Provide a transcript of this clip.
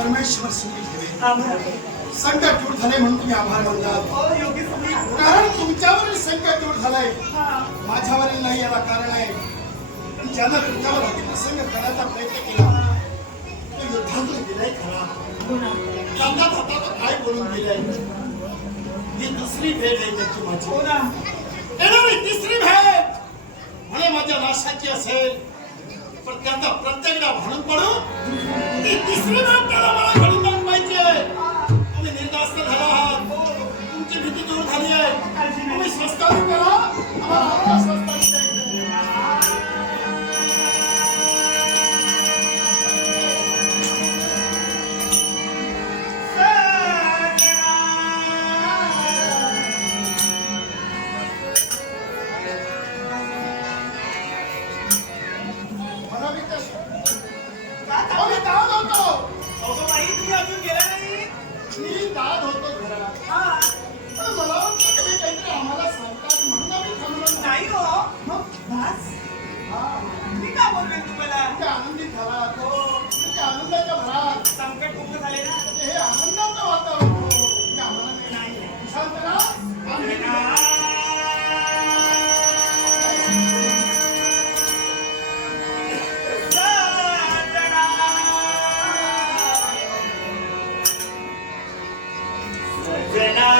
परमेश्वर सुखी ठेवे. संकट दूर झाले म्हणून तुम्ही आभार मानतात. कारण तुमच्यावरील संकट दूर झालंय. माझ्यावरील नाही याला कारण आहे. की ज्यानं तुमच्यावर अतिप्रसंग करायचा प्रयत्न केला तो युद्धातून गेलाय खरा हो ना तो काय बोलून गेलाय? ही दुसरी भेट आहे त्याची माझी. येणारी तिसरी भेट म्हणे माझ्या नाशाची असेल. पण त्याचा प्रत्येकदा म्हणून पडू ती तिसरी भेट दाद होतो घरात. पण मला वाटतं तुम्ही काहीतरी आम्हाला सांगतात म्हणून आम्ही थांबलो. नाही हो. मग बस. हा. मी का बोलतोय तुम्हाला? तुम्ही आनंदित झाला तो. आनंदाच्या भरात. संकट मुक्त झाले ना? हे grenade.